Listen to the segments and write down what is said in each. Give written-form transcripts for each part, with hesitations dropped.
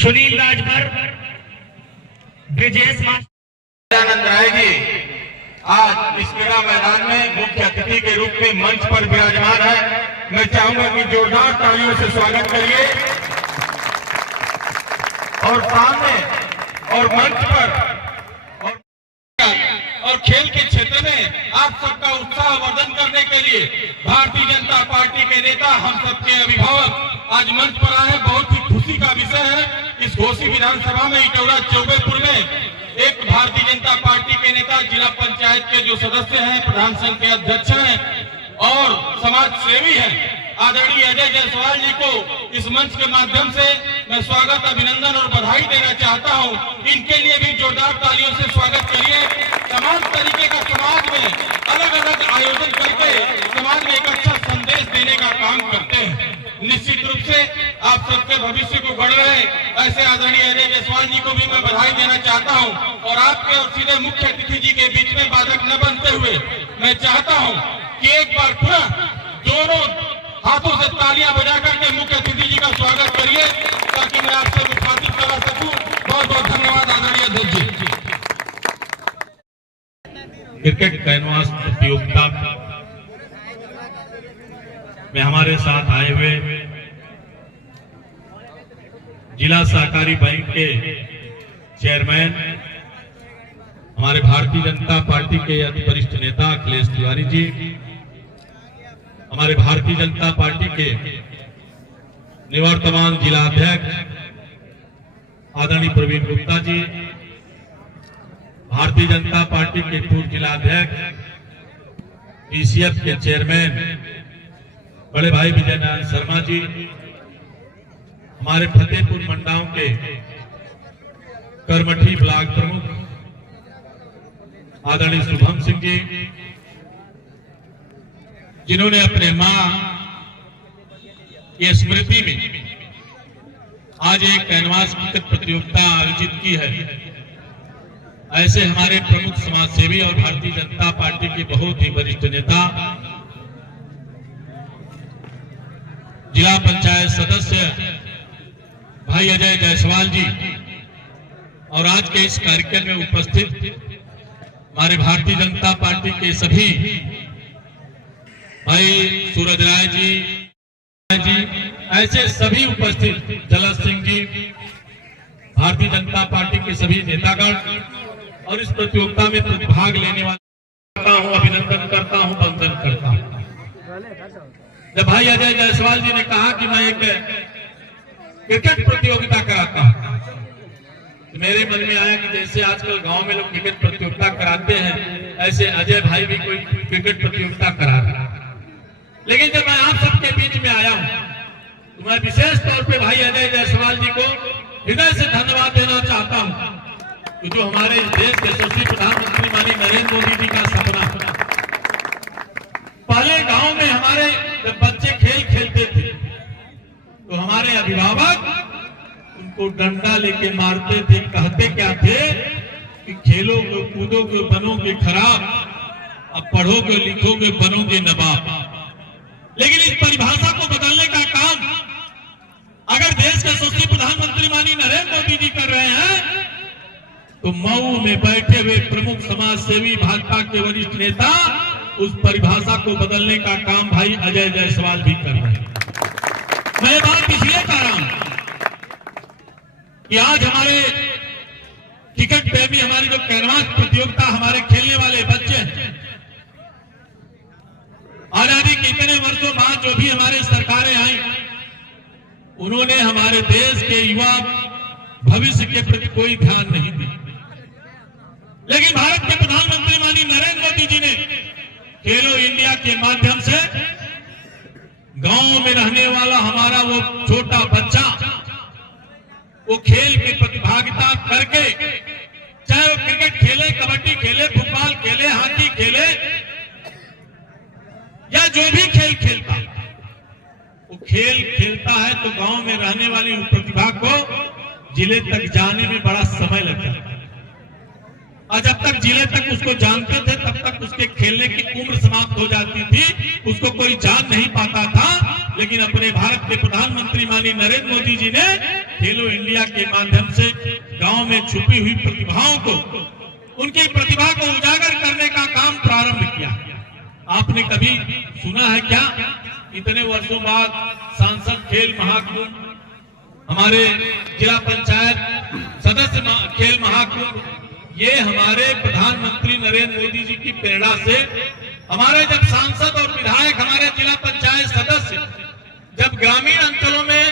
सुनील राजभर, ब्रिजेश आनंद राय जी आज इस क्रीड़ा मैदान में मुख्य अतिथि के रूप में मंच पर विराजमान है। मैं चाहूंगा कि जोरदार तालियों से स्वागत करिए और सामने और मंच पर और खेल के क्षेत्र में आप सबका उत्साह वर्धन करने के लिए भारतीय जनता पार्टी के नेता, हम सबके अभिभावक आज मंच पर आए। बहुत ही खुशी का विषय है। इस घोसी विधानसभा में इटौरा चौबेपुर में एक भारतीय जनता पार्टी के नेता, जिला पंचायत के जो सदस्य हैं, प्रधान संघ के अध्यक्ष हैं और समाज सेवी हैं, आदरणीय अजय जायसवाल जी को इस मंच के माध्यम से मैं स्वागत, अभिनंदन और बधाई देना चाहता हूं। इनके लिए भी जोरदार तालियों से स्वागत करिए। तमाम तरीके का समाज में अलग अलग आयोजन करके समाज में एक अच्छा संदेश देने का काम करते हैं। निश्चित रूप से आप सबके भविष्य को गढ़ रहे ऐसे आदरणीय अजय जायसवाल जी को भी मैं बधाई देना चाहता हूं। और आपके और सीधे मुख्य अतिथि जी के बीच में बाधक न बनते हुए मैं चाहता हूं कि एक बार पुनः दोनों हाथों से तालियां बजा करके मुख्य अतिथि जी का स्वागत करिए ताकि मैं आपसे मुखातिब करा सकूं। बहुत बहुत धन्यवाद आदरणीय अध्यक्ष जी। क्रिकेट कैनवास प्रतियोगिता में हमारे साथ आए हुए जिला सहकारी बैंक के चेयरमैन, हमारे भारतीय जनता पार्टी के अति वरिष्ठ नेता अखिलेश तिवारी जी, हमारे भारतीय जनता पार्टी के निवर्तमान जिला अध्यक्ष आदरणीय प्रवीण गुप्ता जी, भारतीय जनता पार्टी के पूर्व जिला अध्यक्ष ईसीएफ के चेयरमैन बड़े भाई विजय नारायण शर्मा जी, हमारे फतेहपुर मंडाओं के करमठी ब्लॉक प्रमुख आदरणीय शुभम सिंह जी, जिन्होंने अपने मां की स्मृति में आज एक कैनवास क्रिकेट प्रतियोगिता आयोजित की है। ऐसे हमारे प्रमुख समाज सेवी और भारतीय जनता पार्टी के बहुत ही वरिष्ठ नेता, जिला पंचायत सदस्य भाई अजय जायसवाल जी और आज के इस कार्यक्रम में उपस्थित हमारे भारतीय जनता पार्टी के सभी भाई सूरज राय जी, ऐसे सभी उपस्थित जलस सिंह जी, भारतीय जनता पार्टी के सभी नेतागण और इस प्रतियोगिता में भाग लेने वाले हूं, अभिनंदन करता हूं, वंदन करता हूं। जब भाई अजय जायसवाल जी ने कहा कि मैं एक क्रिकेट प्रतियोगिता कराता हूं, तो मेरे मन में आया कि जैसे आजकल गांव में लोग क्रिकेट प्रतियोगिता कराते हैं, ऐसे अजय भाई भी कोई क्रिकेट प्रतियोगिता करा रहे। लेकिन जब मैं आप सबके बीच में आया हूं तो मैं विशेष तौर पे भाई अजय जायसवाल जी को हृदय से धन्यवाद देना चाहता हूं कि जो हमारे देश के यशस्वी प्रधानमंत्री माननीय नरेंद्र मोदी जी का सपना, पहले गांव में हमारे जब बच्चे खेल खेलते थे तो हमारे अभिभावक उनको डंडा लेके मारते थे। कहते क्या थे कि खेलोगे कूदोगे बनोगे खराब, अब पढ़ोगे लिखोगे बनोगे नवाब। लेकिन इस परिभाषा को बदलने का काम अगर देश के यशस्वी प्रधानमंत्री माननीय नरेंद्र मोदी जी कर रहे हैं तो मऊ में बैठे हुए प्रमुख समाज सेवी भाजपा के वरिष्ठ नेता उस परिभाषा को बदलने का काम भाई अजय जायसवाल भी कर रहे हैं। मैं ये बात इसलिए कह रहा हूं कि आज हमारे क्रिकेट प्रेमी, हमारी जो कैनवास प्रतियोगिता, हमारे खेलने वाले बच्चे हैं, आजादी के इतने वर्षों बाद जो भी हमारे सरकारें आई, उन्होंने हमारे देश के युवा भविष्य के प्रति कोई ध्यान नहीं दिया। लेकिन भारत के प्रधानमंत्री माननीय नरेंद्र मोदी जी ने खेलो इंडिया के माध्यम से गांव में रहने वाला हमारा वो छोटा बच्चा वो खेल की प्रतिभागिता करके, चाहे वो क्रिकेट खेले, कबड्डी खेले, फुटबॉल खेले, हॉकी खेले या जो भी खेल खेलता, वो खेल खेलता है तो गांव में रहने वाली प्रतिभा को जिले तक जाने में बड़ा समय लगता है। और जब तक जिले तक उसको जानते थे तब तक उसके खेलने की उम्र समाप्त हो जाती थी, उसको कोई जान नहीं पाता था। लेकिन अपने भारत के प्रधानमंत्री माननीय नरेंद्र मोदी जी ने खेलो इंडिया के माध्यम से गांव में छुपी हुई प्रतिभाओं को, उनकी प्रतिभा को उजागर करने का काम प्रारंभ किया। आपने कभी सुना है क्या इतने वर्षों बाद सांसद खेल महाकुंभ, हमारे जिला पंचायत सदस्य खेल महाकुंभ, ये हमारे प्रधानमंत्री नरेंद्र मोदी जी की प्रेरणा से हमारे जब सांसद और विधायक, हमारे जिला पंचायत सदस्य जब ग्रामीण अंचलों में,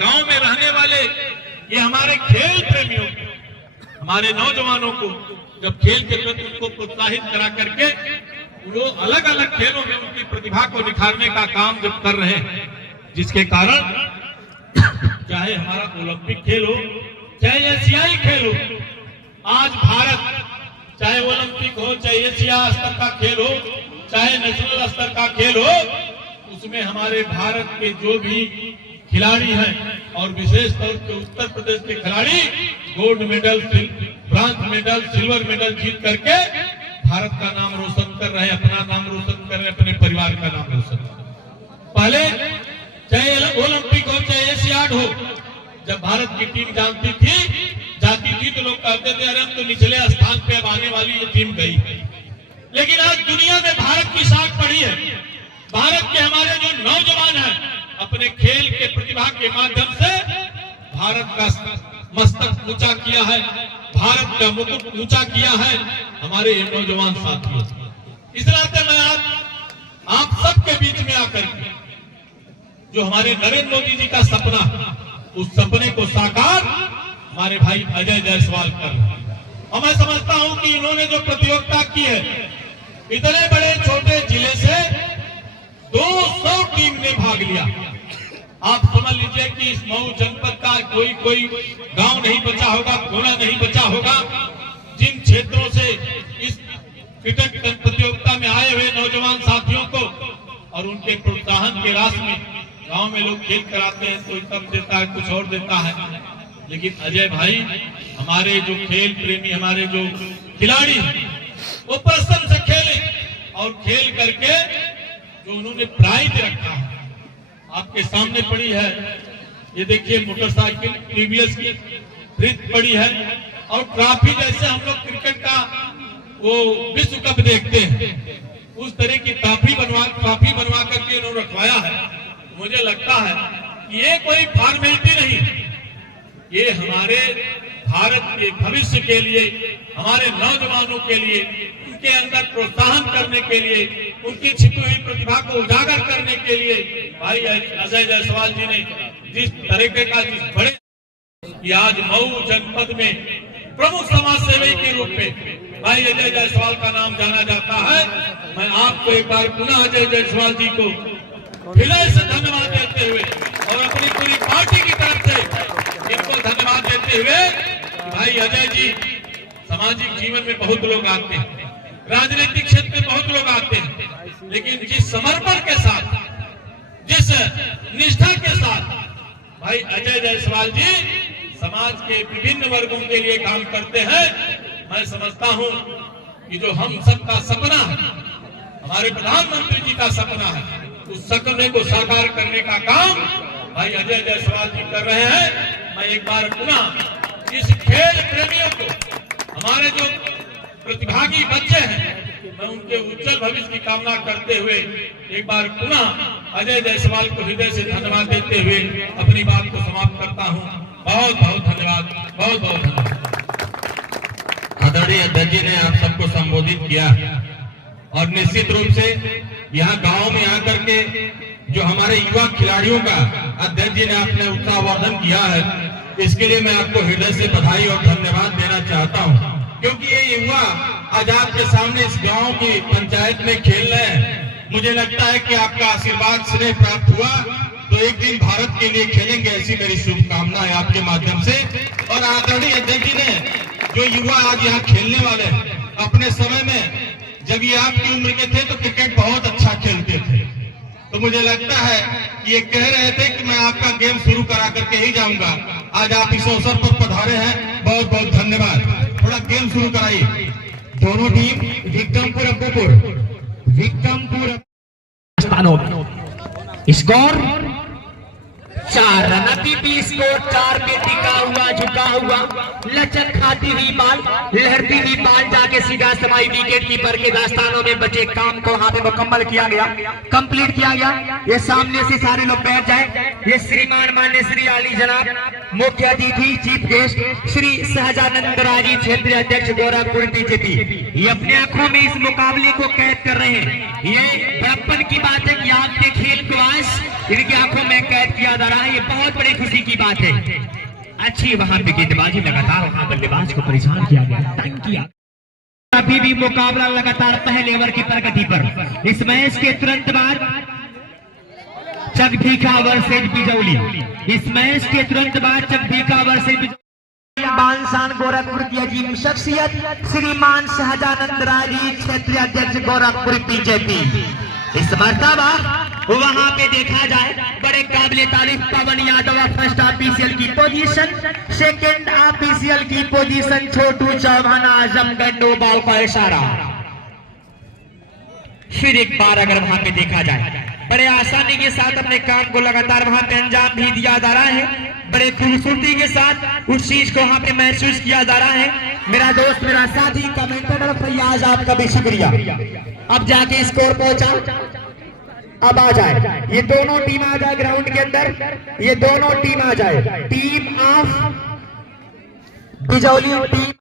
गांव में रहने वाले ये हमारे खेल प्रेमियों, हमारे नौजवानों को जब खेल के प्रति उनको प्रोत्साहित करा करके वो अलग अलग खेलों में उनकी प्रतिभा को निखारने का काम जब कर रहे हैं, जिसके कारण चाहे हमारा ओलंपिक खेल हो, चाहे एशियाई खेल हो, आज भारत चाहे ओलंपिक हो, चाहे एशिया स्तर का खेल हो, चाहे नेशनल स्तर का खेल हो, उसमें हमारे भारत के जो भी खिलाड़ी हैं और विशेष तौर पे उत्तर प्रदेश के खिलाड़ी gold medal, bronze medal, silver medal जीत करके भारत का नाम रोशन कर रहे हैं, अपना नाम रोशन कर रहे हैं, अपने परिवार का नाम रोशन कर रहे हैं। पहले चाहे ओलंपिक हो, चाहे एशियाड हो, जब भारत की टीम जाती थी तो लोग कहते थे अरे हम तो निचले स्थान पे अब आने वाली ये टीम गई। लेकिन आज दुनिया में भारत की साख बढ़ी है। भारत के हमारे जो नौजवान हैं अपने खेल के प्रतिभा के माध्यम से भारत का मस्तक ऊंचा किया है, भारत का मुकुट ऊंचा किया है हमारे ये नौजवान साथियों। इस नाते मैं आज आप सबके बीच में आकर जो हमारे नरेंद्र मोदी जी का सपना, उस सपने को साकार हमारे भाई अजय जायसवाल कर रहे हैं। और मैं समझता हूं कि इन्होंने जो प्रतियोगिता की है, इतने बड़े छोटे जिले से 200 टीम ने भाग लिया। आप समझ लीजिए कि इस मऊ जनपद का कोई गांव नहीं बचा होगा, कोना नहीं बचा होगा, जिन क्षेत्रों से इस क्रिकेट प्रतियोगिता में आए हुए नौजवान साथियों को और उनके प्रोत्साहन के राशि में गांव में लोग खेल कराते हैं, कोई कम देता है, कुछ और देता है। लेकिन अजय भाई हमारे जो खेल प्रेमी, हमारे जो खिलाड़ी वो परिश्रम से खेले और खेल करके जो उन्होंने प्राइज रखा है आपके सामने पड़ी है। ये देखिए मोटरसाइकिल टीवीएस की फ्रिज पड़ी है और ट्रॉफी, जैसे हम लोग क्रिकेट का वो विश्व कप देखते हैं उस तरह की ट्रॉफी बनवा करके इन्होंने रखवाया है। मुझे लगता है कि ये कोई फॉर्मेलिटी नहीं, ये हमारे भारत के भविष्य के लिए, हमारे नौजवानों के लिए, उनके अंदर प्रोत्साहन करने के लिए, उनकी छिपी हुई प्रतिभा को उजागर करने के लिए भाई अजय जायसवाल जी ने जिस तरीके का, जिस बड़े कि आज मऊ जनपद में प्रमुख समाज सेवी के रूप में भाई अजय जायसवाल का नाम जाना जाता है। मैं आपको एक बार पुनः अजय जायसवाल जी को हृदय से धन्यवाद देते हुए और अपनी पूरी पार्टी की तरफ से इनको धन्यवाद देते हुए, भाई अजय जी सामाजिक जीवन में बहुत लोग आते हैं, राजनीतिक क्षेत्र में बहुत लोग आते हैं, लेकिन जिस समर्पण के साथ, जिस निष्ठा के साथ भाई अजय जायसवाल जी समाज के विभिन्न वर्गों के लिए काम करते हैं, मैं समझता हूं कि जो हम सबका सपना है, हमारे प्रधानमंत्री जी का सपना है, उस सपने को साकार करने का काम भाई अजय जायसवाल जी कर रहे हैं। मैं एक बार पुनः इस खेल प्रेमियों को, हमारे जो प्रतिभागी बच्चे हैं, मैं उनके उज्जवल भविष्य की कामना करते हुए एक बार पुनः अजय जायसवाल को हृदय से धन्यवाद देते हुए अपनी बात को समाप्त करता हूं। बहुत बहुत धन्यवाद, बहुत बहुत धन्यवाद। आदरणीय अध्यक्ष जी ने आप सबको संबोधित किया और निश्चित रूप से यहाँ गांव में आकर के जो हमारे युवा खिलाड़ियों का अध्यक्ष जी ने आपने उत्साहवर्धन किया है, इसके लिए मैं आपको हृदय से बधाई और धन्यवाद देना चाहता हूं, क्योंकि ये युवा आज आपके सामने इस गांव की पंचायत में खेल रहे हैं। मुझे लगता है कि आपका आशीर्वाद स्नेह प्राप्त हुआ तो एक दिन भारत के लिए खेलेंगे, ऐसी मेरी शुभकामना है आपके माध्यम से। और आदरणीय अध्यक्ष जी ने जो युवा आज यहाँ खेलने वाले हैं, अपने समय में जब ये आपकी उम्र के थे तो क्रिकेट बहुत अच्छा खेलते थे, तो मुझे लगता है कि ये कह रहे थे कि मैं आपका गेम शुरू करा करके ही जाऊंगा। आज आप इस अवसर पर पधारे हैं, बहुत बहुत धन्यवाद। थोड़ा गेम शुरू कराइए। दोनों team Vikrampur Abbupur, Vikrampur score 4 run. अभी भी स्कोर 4 पे टिका हुआ, झुका हुआ, लचक खाती हुई बाल, लहरती हुई बाल जाके सीधा समाई विकेट कीपर के दास्तानों में बचे काम को वहां पे मुकम्मल किया गया, कंप्लीट किया गया। ये सामने से सारे लोग बैठ जाए। ये श्रीमान मान्य श्री अली जनाब मुख्य अतिथि चीफ गेस्ट श्री सहजानंद राजी क्षेत्रीय अध्यक्ष गोरखपुर बीजेपी, ये अपने आंखों में इस मुकाबले को कैद कर रहे हैं। ये बड़प्पन की बात है कि आपके खेल को आज इनकी आंखों में कैद किया जा रहा है, ये बहुत बड़ी खुशी की बात है। अच्छी वहां पे गेंदबाजी, लगातार वहां बल्लेबाज को परेशान किया गया, तंग किया। अभी भी मुकाबला लगातार पहले ओवर की प्रगति पर। इस मैच के तुरंत बाद चकधीका वर्सेज बिजौली, इस मैच के तुरंत बाद चकधीका वर्सेज बांसान गोरखपुर की अजीम शख्सियत श्रीमान सहजानंद राजी क्षेत्रीय अध्यक्ष गोरखपुर बीजेपी। इस मर्तबा वहां पे देखा जाए बड़े काबिले तारीफ पवन यादव फर्स्ट ऑफिशियल की पोजीशन, सेकंड ऑफिशियल की पोजीशन छोटू चौहान आजमगढ़, नो बॉल का इशारा। फिर एक बार अगर वहां पे देखा जाए बड़े आसानी के साथ अपने काम को लगातार वहां पे अंजाम भी दिया जा रहा है, बड़े खूबसूरती के साथ उस चीज को वहां पे महसूस किया जा रहा है। मेरा दोस्त, मेरा साथी कमेंटेटर फैयाज, आपका भी शुक्रिया। अब जाके स्कोर पहुंचा, अब आ जाए ये दोनों टीम आ जाए ग्राउंड के अंदर, ये दोनों टीम आ जाए, टीम ऑफ बिजौली टीम